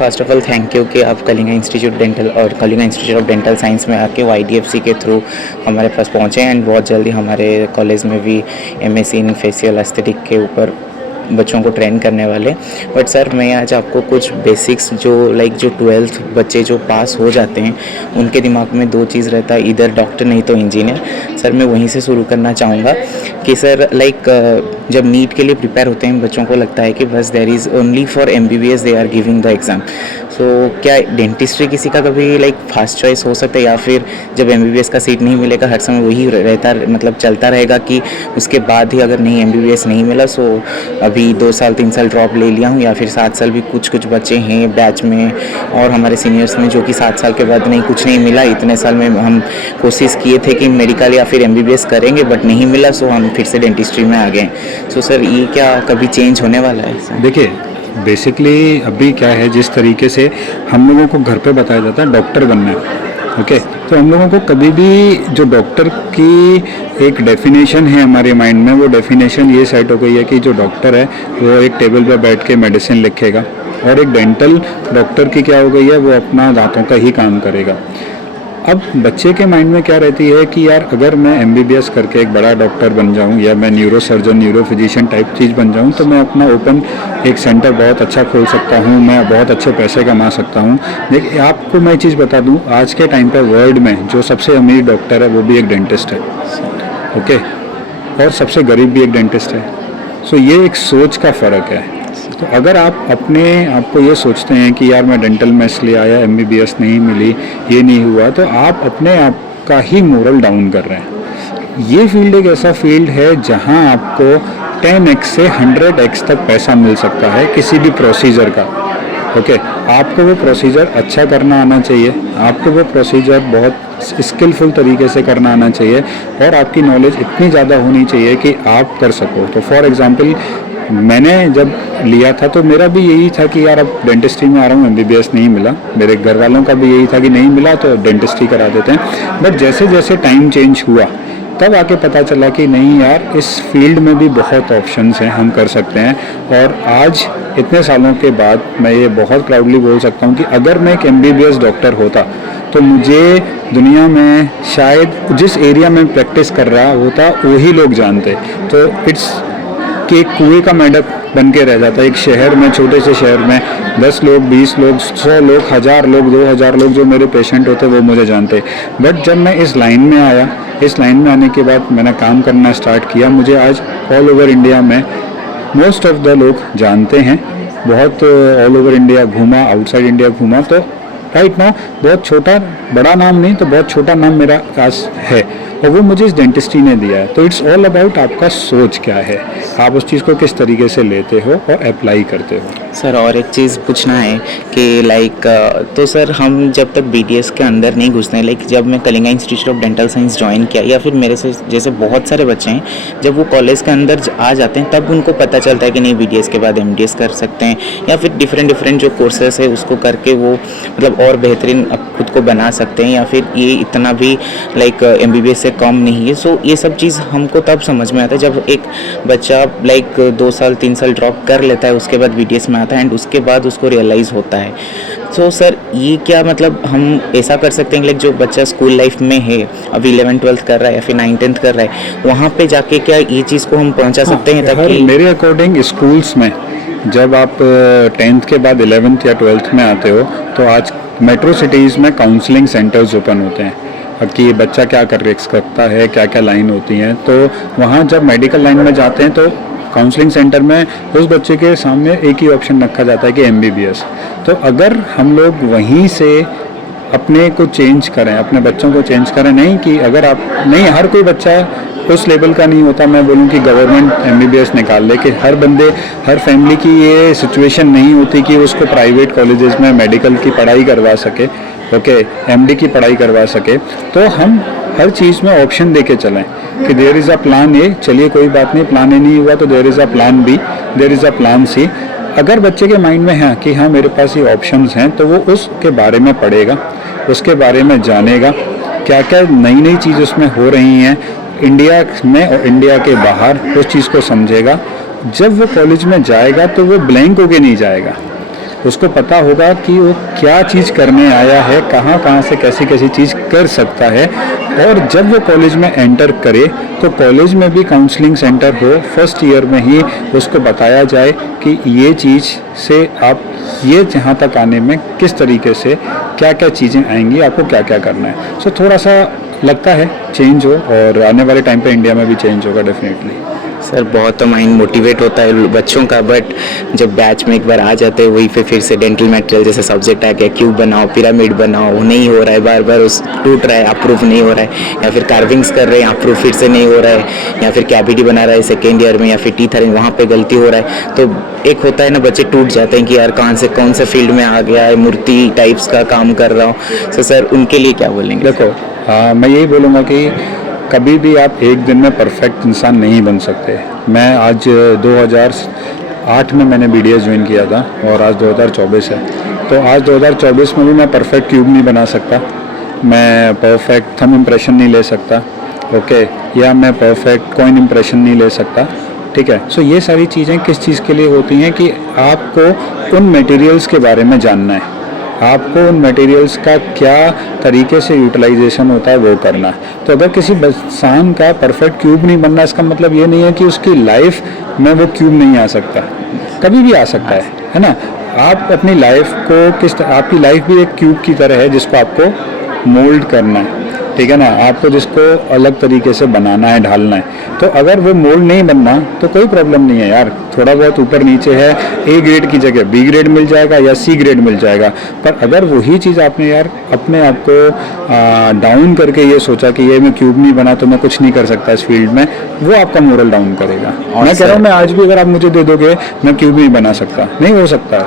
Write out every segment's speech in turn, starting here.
First of all thank you कि आप Kalinga institute dental और Kalinga institute of dental science में आके YDFC के थ्रू हमारे पास पहुँचे एंड बहुत जल्दी हमारे कॉलेज में भी MSc इन फेशियल एस्थेटिक के ऊपर बच्चों को ट्रेन करने वाले। बट सर मैं आज आपको कुछ बेसिक्स जो जो 12th बच्चे जो पास हो जाते हैं उनके दिमाग में दो चीज़ रहता है, इधर डॉक्टर नहीं तो इंजीनियर। सर मैं वहीं से शुरू करना चाहूँगा कि सर जब नीट के लिए प्रिपेयर होते हैं बच्चों को लगता है कि बस there is only for MBBS they are giving the exam. So क्या डेंटिस्ट्री किसी का कभी फर्स्ट चॉइस हो सकता है, या फिर जब MBBS का सीट नहीं मिलेगा हर समय वही रहता चलता रहेगा कि उसके बाद ही अगर नहीं MBBS नहीं मिला सो अभी 2 साल 3 साल ड्रॉप ले लिया हूँ, या फिर 7 साल भी कुछ बच्चे हैं बैच में और हमारे सीनियर्स में जो कि 7 साल के बाद नहीं कुछ नहीं मिला, इतने साल में हम कोशिश किए थे कि मेडिकल या फिर MBBS करेंगे बट नहीं मिला सो हम फिर से डेंटिस्ट्री में आ गए। सो सर ये क्या कभी चेंज होने वाला है? देखिए बेसिकली अभी क्या है, जिस तरीके से हम लोगों को घर पे बताया जाता है डॉक्टर बनना है, ओके, तो हम लोगों को कभी भी जो डॉक्टर की एक डेफिनेशन है हमारे माइंड में, वो डेफिनेशन ये सेट हो गई है कि जो डॉक्टर है वो एक टेबल पर बैठ के मेडिसिन लिखेगा, और एक डेंटल डॉक्टर की क्या हो गई है, वो अपना दांतों का ही काम करेगा। अब बच्चे के माइंड में क्या रहती है कि यार अगर मैं MBBS करके एक बड़ा डॉक्टर बन जाऊं या मैं neuro surgeon neuro physician type चीज़ बन जाऊं तो मैं अपना ओपन एक सेंटर बहुत अच्छा खोल सकता हूं, मैं बहुत अच्छे पैसे कमा सकता हूं। देखिए आपको मैं चीज़ बता दूं, आज के टाइम पे वर्ल्ड में जो सबसे अमीर डॉक्टर है वो भी एक डेंटिस्ट है, ओके, और सबसे गरीब भी एक डेंटिस्ट है। सो ये एक सोच का फ़र्क है। तो अगर आप अपने आपको ये सोचते हैं कि यार मैं डेंटल में इसलिए आया, MBBS नहीं मिली, ये नहीं हुआ, तो आप अपने आप का ही मोरल डाउन कर रहे हैं। ये फील्ड एक ऐसा फील्ड है जहां आपको 10x से 100x तक पैसा मिल सकता है किसी भी प्रोसीजर का, ओके। आपको वो प्रोसीजर अच्छा करना आना चाहिए, आपको वो प्रोसीजर बहुत स्किलफुल तरीके से करना आना चाहिए, और आपकी नॉलेज इतनी ज़्यादा होनी चाहिए कि आप कर सको। तो फॉर एग्ज़ाम्पल मैंने जब लिया था तो मेरा भी यही था कि यार अब डेंटिस्ट्री में आ रहा हूँ, MBBS नहीं मिला, मेरे घर वालों का भी यही था कि नहीं मिला तो डेंटिस्ट्री करा देते हैं। बट जैसे जैसे टाइम चेंज हुआ तब आके पता चला कि नहीं यार इस फील्ड में भी बहुत ऑप्शंस हैं, हम कर सकते हैं। और आज इतने सालों के बाद मैं ये बहुत प्राउडली बोल सकता हूँ कि अगर मैं एक MBBS डॉक्टर होता तो मुझे दुनिया में शायद जिस एरिया में प्रैक्टिस कर रहा होता वही लोग जानते। तो इट्स कि एक कुएं का मेंढक बन के रह जाता है एक शहर में, छोटे से शहर में 10 लोग 20 लोग 100 लोग 1000 लोग 2000 लोग जो मेरे पेशेंट होते वो मुझे जानते। बट जब मैं इस लाइन में आया, इस लाइन में आने के बाद मैंने काम करना स्टार्ट किया, मुझे आज ऑल ओवर इंडिया में मोस्ट ऑफ द लोग जानते हैं। बहुत ऑल ओवर इंडिया घूमा, आउटसाइड इंडिया घूमा, तो राइट नाउ बहुत छोटा, बड़ा नाम नहीं तो बहुत छोटा नाम मेरा आज है, और वो मुझे इस डेंटिस्ट्री ने दिया है। तो इट्स ऑल अबाउट आपका सोच क्या है, आप उस चीज़ को किस तरीके से लेते हो और अप्लाई करते हो। सर और एक चीज़ पूछना है कि तो सर हम जब तक BDS के अंदर नहीं घुसते हैं, जब मैं Kalinga institute of dental science join किया, या फिर मेरे से जैसे बहुत सारे बच्चे हैं जब वो कॉलेज के अंदर आ जाते हैं तब उनको पता चलता है कि नहीं BDS के बाद MDS कर सकते हैं, या फिर डिफरेंट जो कोर्सेस है उसको करके वो और बेहतरीन खुद को बना सकते हैं, या फिर ये इतना भी MBBS से कम नहीं है। सो ये सब चीज़ हमको तब समझ में आता है जब एक बच्चा 2 साल 3 साल ड्रॉप कर लेता है, उसके बाद BDS में आता है एंड उसके बाद उसको रियलाइज़ होता है। सो सर ये क्या हम ऐसा कर सकते हैं जो बच्चा स्कूल लाइफ में है, अभी 11th-12th कर रहा है या फिर 9th-10th कर रहा है, वहाँ पे जाके क्या ये चीज़ को हम पहुँचा सकते हैं? ताकि मेरे अकॉर्डिंग स्कूल्स में जब आप 10th के बाद 11th या 12th में आते हो तो आज मेट्रो सिटीज़ में काउंसलिंग सेंटर्स ओपन होते हैं कि बच्चा क्या कर सकता है, क्या क्या लाइन होती हैं। तो वहाँ जब मेडिकल लाइन में जाते हैं तो काउंसलिंग सेंटर में उस बच्चे के सामने एक ही ऑप्शन रखा जाता है कि MBBS। तो अगर हम लोग वहीं से अपने को चेंज करें, अपने बच्चों को चेंज करें, नहीं कि अगर आप नहीं, हर कोई बच्चा उस लेवल का नहीं होता। मैं बोलूँ कि गवर्नमेंट MBBS निकाल ले, कि हर बंदे, हर फैमिली की ये सिचुएशन नहीं होती कि उसको प्राइवेट कॉलेजेस में मेडिकल की पढ़ाई करवा सके, ओके, MD की पढ़ाई करवा सके। तो हम हर चीज़ में ऑप्शन देके चलें कि there is a plan A, चलिए कोई बात नहीं, प्लान A नहीं हुआ तो there is a plan B, there is a plan C। अगर बच्चे के माइंड में है कि हाँ मेरे पास ये ऑप्शंस हैं, तो वो उसके बारे में पढ़ेगा, उसके बारे में जानेगा, क्या क्या नई नई चीज़ उसमें हो रही हैं इंडिया में और इंडिया के बाहर, उस चीज़ को समझेगा। जब वो कॉलेज में जाएगा तो वो ब्लैंक होके नहीं जाएगा, उसको पता होगा कि वो क्या चीज़ करने आया है, कहाँ कहाँ से कैसी कैसी चीज़ कर सकता है। और जब वो कॉलेज में एंटर करे तो कॉलेज में भी काउंसलिंग सेंटर हो, फर्स्ट ईयर में ही उसको बताया जाए कि ये चीज़ से आप ये जहाँ तक आने में किस तरीके से क्या क्या चीज़ें आएंगी, आपको क्या क्या करना है। सो थोड़ा सा लगता है चेंज हो, और आने वाले टाइम पे इंडिया में भी चेंज होगा डेफिनेटली। सर बहुत तो माइंड मोटिवेट होता है बच्चों का, बट जब बैच में एक बार आ जाते हैं वही फिर से डेंटल मटेरियल जैसे सब्जेक्ट आ गया, क्यूब बनाओ, पिरामिड बनाओ, वो नहीं हो रहा है, बार बार उस टूट रहा है, अप्रूव नहीं हो रहा है, या फिर कार्विंग्स कर रहे हैं, अप्रूव फिर से नहीं हो रहा है, या फिर कैविटी बना रहा है सेकेंड ईयर में, या फिर टीथ वहाँ पे गलती हो रहा है। तो एक होता है ना, बच्चे टूट जाते हैं कि यार कहाँ से कौन से फील्ड में आ गया है, मूर्ति टाइप्स का काम कर रहा हूँ। सो सर उनके लिए क्या बोलेंगे? देखो मैं यही बोलूँगा कि कभी भी आप एक दिन में परफेक्ट इंसान नहीं बन सकते। मैं आज 2008 में मैंने BDS ज्वाइन किया था और आज 2024 है, तो आज 2024 में भी मैं परफेक्ट क्यूब नहीं बना सकता, मैं परफेक्ट थंब इम्प्रेशन नहीं ले सकता, ओके, या मैं परफेक्ट कॉइन इम्प्रेशन नहीं ले सकता, ठीक है। सो ये सारी चीज़ें किस चीज़ के लिए होती हैं कि आपको उन मटेरियल्स के बारे में जानना है, आपको उन मटेरियल्स का क्या तरीके से यूटिलाइजेशन होता है वो करना है। तो अगर किसी इंसान का परफेक्ट क्यूब नहीं बनना, इसका मतलब ये नहीं है कि उसकी लाइफ में वो क्यूब नहीं आ सकता, कभी भी आ सकता है ना। आप अपनी लाइफ को आपकी लाइफ भी एक क्यूब की तरह है जिसको आपको मोल्ड करना है, ठीक है ना, आपको जिसको अलग तरीके से बनाना है, ढालना है। तो अगर वो मोल्ड नहीं बनना तो कोई प्रॉब्लम नहीं है यार, थोड़ा बहुत ऊपर नीचे है, A ग्रेड की जगह B ग्रेड मिल जाएगा या C ग्रेड मिल जाएगा। पर अगर वही चीज़ आपने यार अपने आप को डाउन करके ये सोचा कि ये मैं क्यूब नहीं बना तो मैं कुछ नहीं कर सकता इस फील्ड में, वो आपका मोरल डाउन करेगा। मैं कह रहा हूँ, मैं आज भी अगर आप मुझे दे दोगे मैं क्यूब नहीं बना सकता, नहीं हो सकता,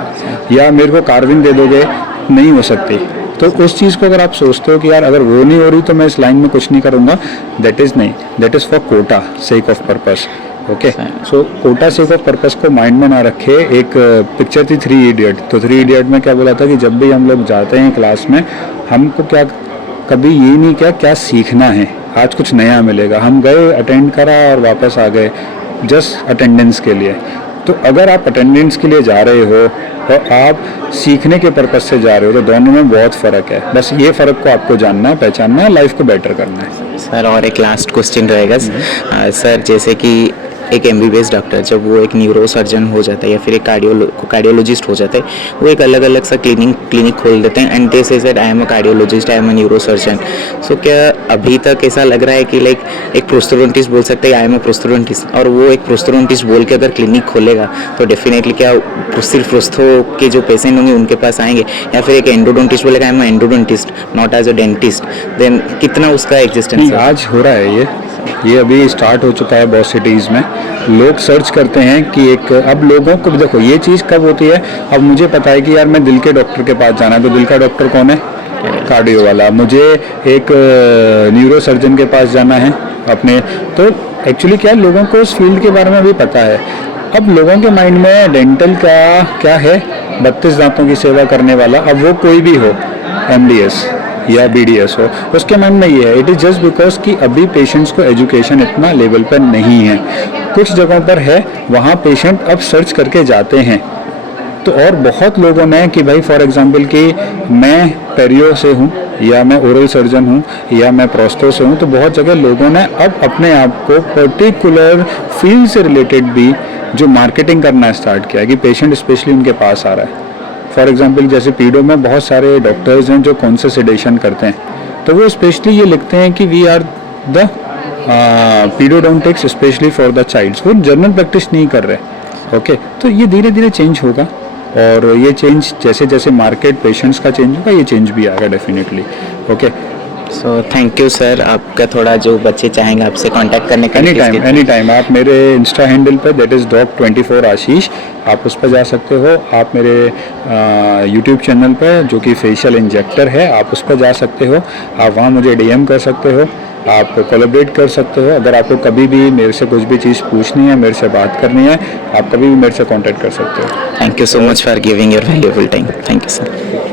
या मेरे को कार्विंग दे दोगे, नहीं हो सकती। तो उस चीज़ को अगर आप सोचते हो कि यार अगर वो नहीं हो रही तो मैं इस लाइन में कुछ नहीं करूँगा, दैट इज़ नहीं, that is for quota sake of purpose, okay. So quota sake of purpose को माइंड में ना रखे। एक पिक्चर थी 3 इडियट, तो 3 इडियट में क्या बोला था कि जब भी हम लोग जाते हैं क्लास में, हमको क्या कभी ये नहीं क्या सीखना है, आज कुछ नया मिलेगा। हम गए, अटेंड करा और वापस आ गए जस्ट अटेंडेंस के लिए। तो अगर आप अटेंडेंस के लिए जा रहे हो और आप सीखने के पर्पज से जा रहे हो, तो दोनों में बहुत फ़र्क है। बस ये फ़र्क को आपको जानना है, पहचानना है, लाइफ को बेटर करना है। सर और एक लास्ट क्वेश्चन रहेगा सर, जैसे कि एक MBBS डॉक्टर जब वो एक न्यूरो सर्जन हो जाता है या फिर एक कार्डियोलॉजिस्ट हो जाता है, वो एक अलग अलग सा क्लिनिक खोल देते हैं and they say said I am a cardiologist, I am a neuro surgeon. So क्या अभी तक ऐसा लग रहा है कि लाइक एक प्रोस्टोडोंटिस्ट बोल सकते हैं आई एम अ प्रोस्टोडोंटिस्ट, और वो एक प्रोस्टोडोंटिस्ट बोल के अगर क्लिनिक खोलेगा तो डेफिनेटली क्या सिर्फ प्रोस्थो के जो पेशेंट होंगे उनके पास आएंगे, या फिर एक एंडोडोंटिस्ट बोलेगा I am a endodontist not as a dentist, then कितना उसका एग्जिस्टेंस है? आज हो रहा है ये अभी स्टार्ट हो चुका है बहुत सिटीज़ में। लोग सर्च करते हैं कि एक, अब लोगों को देखो ये चीज़ कब होती है, अब मुझे पता है कि यार मैं दिल के डॉक्टर के पास जाना है, तो दिल का डॉक्टर कौन है? कार्डियो वाला। मुझे एक न्यूरो सर्जन के पास जाना है अपने, तो एक्चुअली क्या लोगों को उस फील्ड के बारे में भी पता है। अब लोगों के माइंड में डेंटल का क्या है, 32 दांतों की सेवा करने वाला, अब वो कोई भी हो, MDS या BDS हो, उसके माइंड में ये है। इट इज़ जस्ट बिकॉज कि अभी पेशेंट्स को एजुकेशन इतना लेवल पर नहीं है, कुछ जगहों पर है, वहाँ पेशेंट अब सर्च करके जाते हैं। तो और बहुत लोगों ने कि भाई फॉर एग्जांपल कि मैं पेरियो से हूँ, या मैं ओरल सर्जन हूँ, या मैं प्रोस्थो से हूँ, तो बहुत जगह लोगों ने अब अपने आप को पर्टिकुलर फील्ड से रिलेटेड भी जो मार्केटिंग करना स्टार्ट किया है कि पेशेंट स्पेशली उनके पास आ रहा है। फॉर एग्जांपल जैसे पीडो में बहुत सारे डॉक्टर्स हैं जो कौन से सेडेशन करते हैं, तो वो स्पेशली ये लिखते हैं कि we are the pedodontics specially for the childs, वो जनरल प्रैक्टिस नहीं कर रहे। ओके, तो ये धीरे धीरे चेंज होगा, और ये चेंज जैसे जैसे मार्केट पेशेंट्स का चेंज होगा, ये चेंज भी आएगा definitely. Okay, so thank you sir, आपका थोड़ा जो बच्चे चाहेंगे आपसे कांटेक्ट करने का एनी टाइम आप मेरे इंस्टा हैंडल पे दैट इज़ doc24 आशीष, आप उस पर जा सकते हो। आप मेरे यूट्यूब चैनल पे जो कि फेशियल इंजेक्टर है, आप उस पर जा सकते हो, आप वहाँ मुझे DM कर सकते हो, आप कोलैबोरेट कर सकते हो। अगर आपको कभी भी मेरे से कुछ भी चीज़ पूछनी है, मेरे से बात करनी है, आप कभी भी मेरे से कांटेक्ट कर सकते हो। Thank you so much for giving your valuable time. Thank you sir.